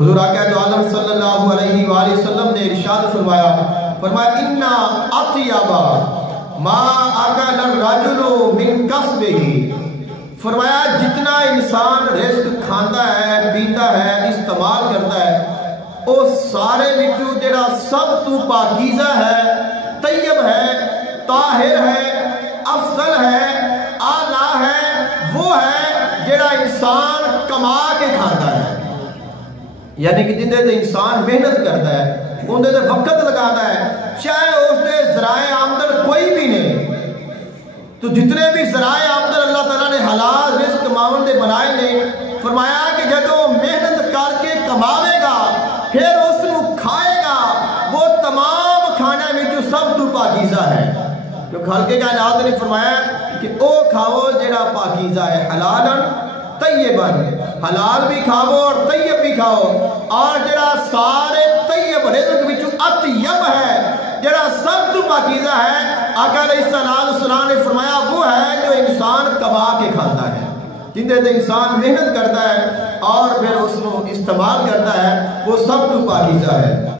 حضور آقا دو عالم صلی اللہ علیہ وآلہ وسلم نے ارشاد فرمایا اِنَّا اَطْيَبَ مَا أَكَلَ الرَّجُلُ مِنْ كَسْبِهِ، فرمایا جتنا انسان رزق کھاندا ہے، پیندا ہے، استعمال کرتا ہے، وہ سارے وچوں جڑا سب تو پاکیزہ ہے، طیب ہے، طاہر ہے، افضل ہے، اعلیٰ ہے، وہ ہے جڑا انسان کما کے کھاندا ہے، یعنی کہ جندے تے انسان محنت کرتا ہے، اندے تے وقت لگاتا ہے، چاہے اس دے ذرائع آمدن کوئی بھی نہیں، تو جتنے بھی ذرائع آمدن اللہ تعالیٰ نے حلال رزق کماون دے بنائے نے، فرمایا کہ جب وہ محنت کر کے کماوے گا پھر اس نو کھائے گا، وہ تمام کھانے میں جو سب تو پاکیزہ ہے، جو کھال کے کائنات نے فرمایا کہ او کھاؤ جڑا پاکیزہ ہے، حلالن طیبن، حلال بھی کھاؤ اور طیب بھی کھاؤ، اور جڑا سارے طیب رزق وچوں اطیب ہے، جڑا سب تو پاکیزہ ہے، آقا علیہ السلام نے فرمایا وہ ہے جو انسان کما کے کھاتا ہے، جندے تے انسان محنت کرتا ہے اور پھر اس کو استعمال کرتا ہے، وہ سب تو پاکیزہ ہے۔